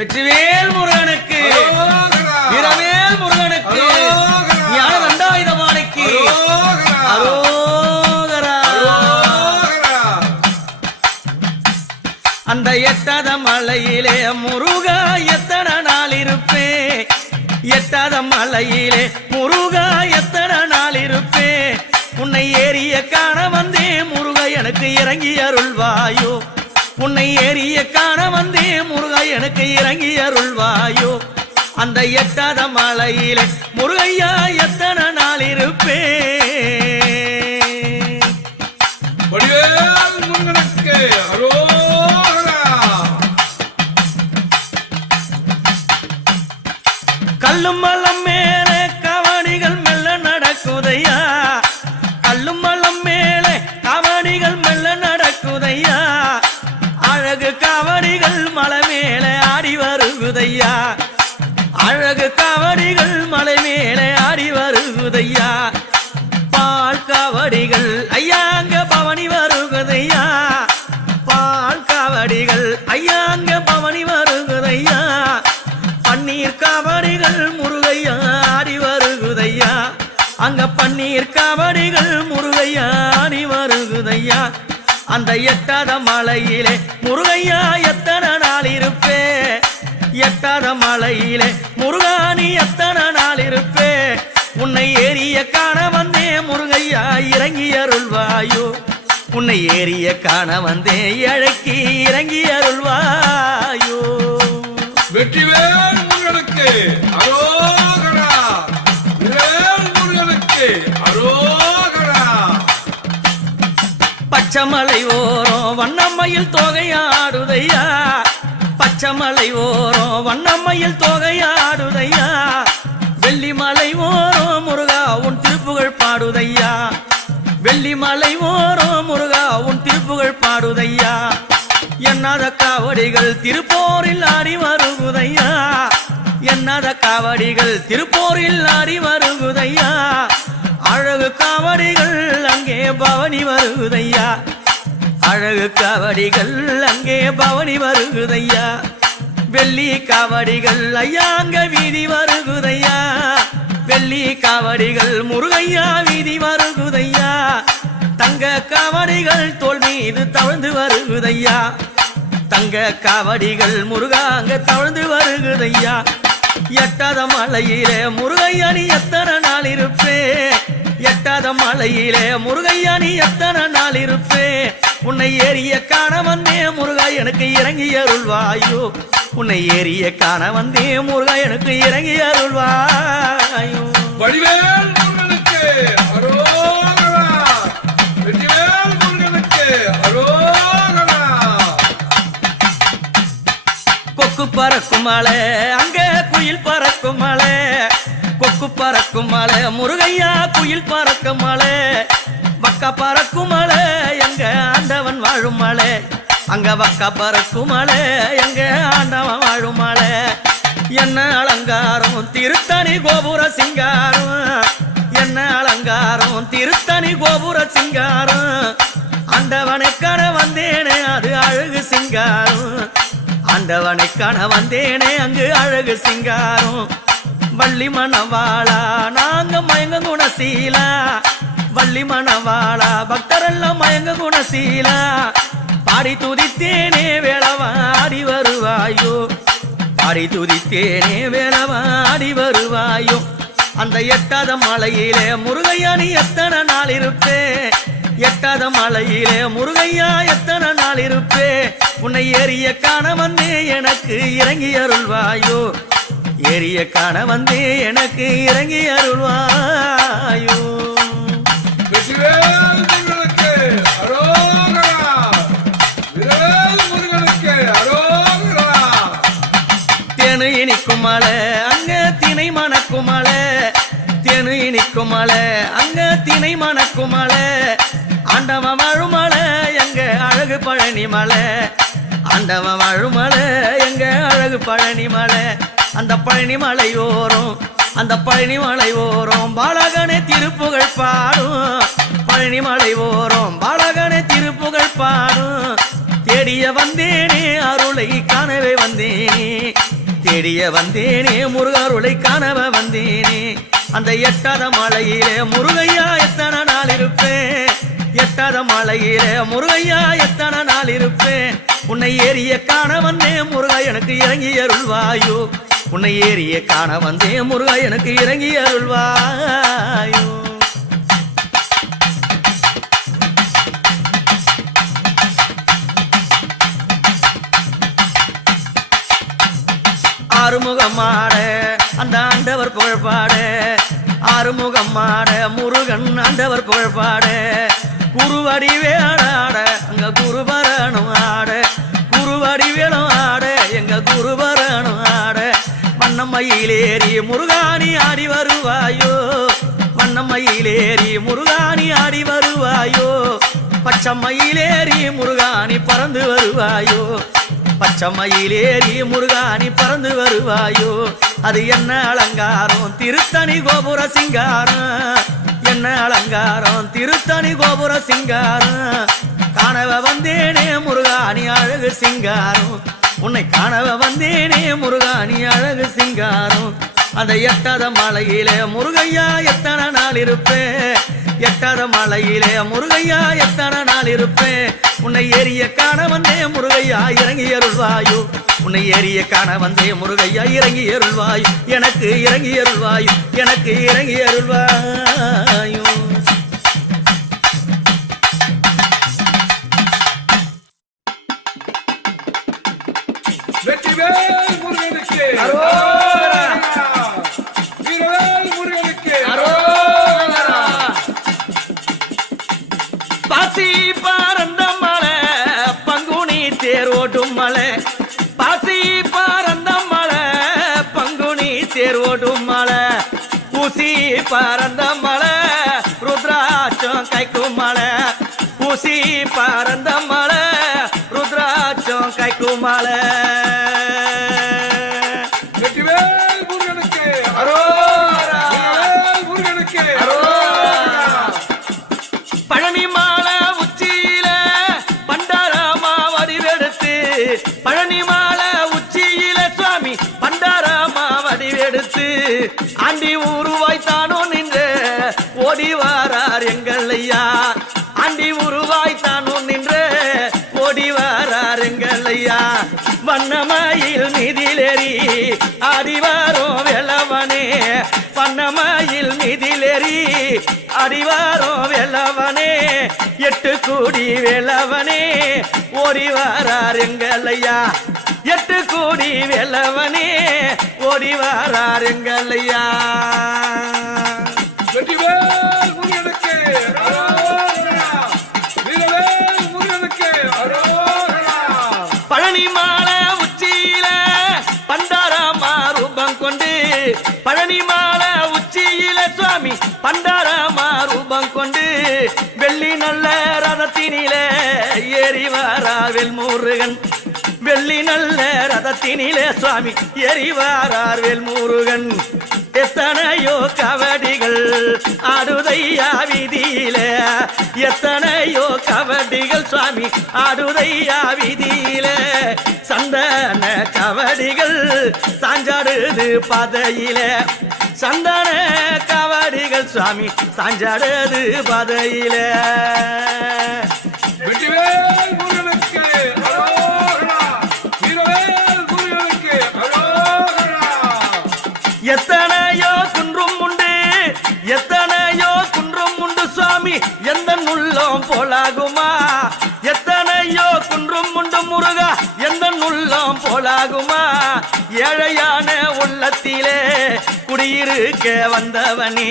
வெற்றிவேல் முருகனுக்கு, வீரவேல் முருகனுக்கு, ஞான தண்டாயுதபாணிக்கு அரோகரா. அந்த எட்டாத மலையிலே முருகா எத்தனை நாள் இருப்பேன், எட்டாத மலையிலே முருகா எத்தனை நாள் இருப்பேன். உன்னை ஏறிய காண வந்தே முருகா எனக்கு இறங்கி அருள்வாயோ, உன்னை ஏறிய காண வந்தே முருகா எனக்கு இறங்கி அருள்வாயோ. அந்த எட்டாத மலையிலே முருகையா எத்தனை நாள் இருப்பேன். முருகனுக்கு அரோகரா. கல்லும் மலம் மேலே கவனிகள் மெல்ல நடக்குதையா, கல்லும் மலம் மேலே கவனிகள் மெல்ல நடக்குதையா. அழகு கவனிகள் மலை மேலே ஆடி வருகுதையா, அழகு கவனிகள் மலை மேலே ஆடி வருகுதையா. பால் காவடிகள் ஐயாங்க பவனி வருகுதையா, பால் காவடிகள் ஐயாங்க பவனி வருகுதையா. பன்னீர் காவடிகள் முருகையா ஆடி வருகுதையா, அங்க பன்னீர் காவடிகள் முருகையா ஆடி வருகுதையா. அந்த எட்டாத மலையிலே முருகையா எத்தனை நாள் இருப்பே, எட்டாத மலையிலே முருகானி எத்தனை நாள் இருப்பே. உன்னை ஏறிய காண வந்தே முருகையா இறங்கி அருள்வாயோ, உன்னை ஏறிய காண வந்தே அழைக்கி இறங்கி அருள்வாயோ. வெற்றிவேல் முருகனுக்கு அரோகரா. வேல் முருகனுக்கு அரோகரா. பச்சமலை ஓரம் வண்ணம்மையில் தோகையாடுதையா, பச்சமலை ஓரம் வண்ணம்மையில் தோகையாடுதையா. வெள்ளிமலை ஓரம் முருகா உன் திருப்புகழ் பாடுதையா, வெள்ளிமலை ஓரம் முருகா உன் திருப்புகழ் பாடுதையா. எண்ணாத காவடிகள் திருப்போரில் ஆடி வருகுதையா, எண்ணாத காவடிகள் திருப்போரில் ஆடி வருகுதையா. அழகு காவடிகள் அங்கே பவனி வருகுதையா, அழகு காவடிகள் அங்கே பவனி வருகுதையா. வெள்ளி காவடிகள் ஐயாங்க வீதி வருகுதையா, வெள்ளி காவடிகள் முருகையா வீதி வருகுதையா. தங்க காவடிகள் தோல் மீது தவழ்ந்து வருகுதையா, தங்க காவடிகள் முருகா அங்க தவழ்ந்து வருகுதையா. எட்டாத மலையிலே முருகையா நீ எத்தனை நாள் இருப்பே, எட்டாத மலையிலே முருகையா நீ எத்தனை நாள் இருப்பே. உன்னை ஏறிய காண வந்தே முருகா எனக்கு இறங்கி அருள்வாயோ, உன்னை ஏறிய காண வந்தே முருகா எனக்கு இறங்கி அருள்வாயோ. வடிவேல் முருகனுக்கு அரோகரா. வெற்றிவேல் முருகனுக்கு அரோகரா. கொக்கு பறக்கும் மலை அங்க குயில் பறக்கும் மலை, கொக்கு பறக்கும் மலை முருகையா குயில் பறக்கும் மலை. வக்க பறக்கும் மலை எங்க ஆண்டவன் வாழும் மலை, அங்க வக்க பறக்கும் மலை எங்க ஆண்டவன் வாழும் மலை. என்ன அலங்காரம் திருத்தணி கோபுர சிங்காரம், என்ன அலங்காரம் திருத்தணி கோபுர சிங்காரம். ஆண்டவனை காண வந்தேனே அது அழகு சிங்காரம், ஆண்டவனை காண வந்தேனே அங்கு அழகு சிங்காரம். வள்ளி மணவாளா நாங்க மயங்க குணசீலா, வள்ளி மணவாளா பக்தரெல்லாம் மயங்க குணசீலா. பாடி துதித்தேனே வேளவாடி வருவாயோ, பாடி துதித்தேனே வேளவாடி வருவாயோ. அந்த எட்டாத மலையிலே முருகையா நீ எத்தனை நாள் இருப்பே, எட்டாத மலையிலே முருகையா எத்தனை நாள் இருப்பே. உன்னை ஏறிய காண வந்தே எனக்கு இறங்கி அருள்வாயோ, ஏறிய காண வந்தே எனக்கு இறங்கி அருள்வாயோ. வெற்றிவேல் முருகனுக்கு அரோகரா. வீரவேல் முருகனுக்கு அரோகரா. தேனு இனிக்கும் மலை அங்க திணை மணக்கும் மலை, தேனு இனிக்கும் மலை அங்க திணை மணக்கும் மலை. ஆண்டவன் வாழும் மலை எங்க அழகு பழனி மலை, ஆண்டவன் வாழும் மலை எங்க அழகு பழனி மலை. அந்த பழனி மலையோரம், அந்த பழனி மலை ஓரம் பாலகனே திருப்புகழ் பாடும், பழனி மலை ஓரம் பாலகனே திருப்புகழ் பாடும். தேடிய வந்தேனே அருளை காணவே வந்தேனே, தேடிய வந்தேனே முருகருளை காணவ வந்தேனே அந்த எட்டாத மலையிலே முருகையா எத்தனை நாள் இருப்பேன் எட்டாத மலையிலே முருகையா எத்தனை நாள் இருப்பேன் உன்னை ஏறிய காண வந்தேன் முருகா எனக்கு இறங்கி அருள்வாயோ உன்னை ஏறிய காண வந்தேன் முருகா எனக்கு இறங்கி அருள்வாயோ ஆறுமுகமாட அந்த ஆண்டவர் புகழ்பாட ஆறுமுகமாட முருகன் ஆண்டவர் புகழ்பாட குருவடி வேளாட அங்க குருபரணும் ஆட குருவடி வேளும் ஆட எங்க குருபரணும் ஆட வண்ணமயிலேறி முருகானி ஆடி வருவாயோ வண்ணமயிலேறி முருகானி ஆடி வருவாயோ பச்சமயிலேறி முருகானி பறந்து வருவாயோ பச்சமயிலேறி முருகானி பறந்து வருவாயோ அது என்ன அலங்காரம் திருத்தணி கோபுர சிங்காரம் என்ன அலங்காரம் திருத்தணி கோபுர சிங்காரம் காணவ வந்தேனே முருகானி அழகு சிங்காரம் உன்னை காணவ வந்தேனே முருகானி அழகு சிங்காரம் அந்த எட்டாத மலையிலே முருகையா எத்தனை நாள் இருப்பேன் எட்டாத மலையிலே முருகையா எத்தனை நாள் இருப்பேன் உன்னை ஏறிய காண வந்தே முருகையா இறங்கி அருள்வாயோ உன்னை ஏறிய காண வந்தே முருகையா இறங்கி அருள்வாயோ எனக்கு இறங்கி அருள்வாயோ எனக்கு இறங்கி அருள்வாயோ வெற்றிவேல் முருகனுக்கு அரோகரா. வீரவேல் முருகனுக்கு அரோகரா. பாசி பாரந்த மலை பங்குனி தேரோடும் மலை பாசி பாரந்த மலை பங்குனி தேரோடும் மலை பூசி பறந்த மலை ருத்ராட்சம் கைக்கும் மலை பூசி பறந்த மலை ருத்ராட்சம் கைக்கும் மலை வெற்றிவேல் முருகனுக்கு அரோகரா. வீரவேல் முருகனுக்கு அரோகரா. பழனி மாலை உச்சியில பண்டாரமா வடிவெடுத்து பழனி மாலை உச்சியில சுவாமி பண்டாரமா வடிவெடுத்து ஆண்டி உருவாய் தானோ நின்று ஓடி வாரார் எங்கள் ஐயா ஆண்டி உருவாய் தானோ நின்று ஓடி வாரார் எங்கள் ஐயா வண்ணமயில் மீதிலேறி அடிவாரோ வெள்ளவனே வண்ணமயில் மீதிலேறி அடிவாரோ வெள்ளவனே எட்டு கூடி வெள்ளவனே ஓடி வாரார் எங்கள் ஐயா எட்டு கூடி வெள்ளவனே ஓடி வாரார் எங்கள் ஐயா வெற்றிவேல் முருகனுக்கு அரோகரா. வீரவேல் முருகனுக்கு அரோகரா. பழனி மாலை உச்சியில பண்டாரமா ரூபம் கொண்டு பழனி மாலை உச்சியில சுவாமி பண்டாரமா ரூபம் கொண்டு வெள்ளி நல்ல ரதத்தினிலே ஏறி வாரார் வெல்முருகன் வெள்ளி நல்ல ரதத்தினிலே சுவாமி ஏறி வாரார் வெல்முருகன் எத்தனையோ கவடிகள் ஆடுதையா வீதியிலே எத்தனையோ கவடிகள் சுவாமி ஆடுதையா வீதியிலே சந்தன கவடிகள் சாஞ்சாடுது பதையிலே சந்தன கவடிகள் சுவாமி சாஞ்சாடுது பதையிலே வெற்றிவேல் முருகனுக்கு அரோகரா. வீரவேல் முருகனுக்கு அரோகரா. எத்தனையோ குன்றும் உண்டு எத்தனையோ குன்றும் உண்டு சுவாமி எந்த உள்ளம் போலாகுமா எத்தனையோ குன்றும் உண்டு முருகா எந்த உள்ளம் போலாகுமா ஏழையான உள்ளத்திலே குடியிருக்க வந்தவனே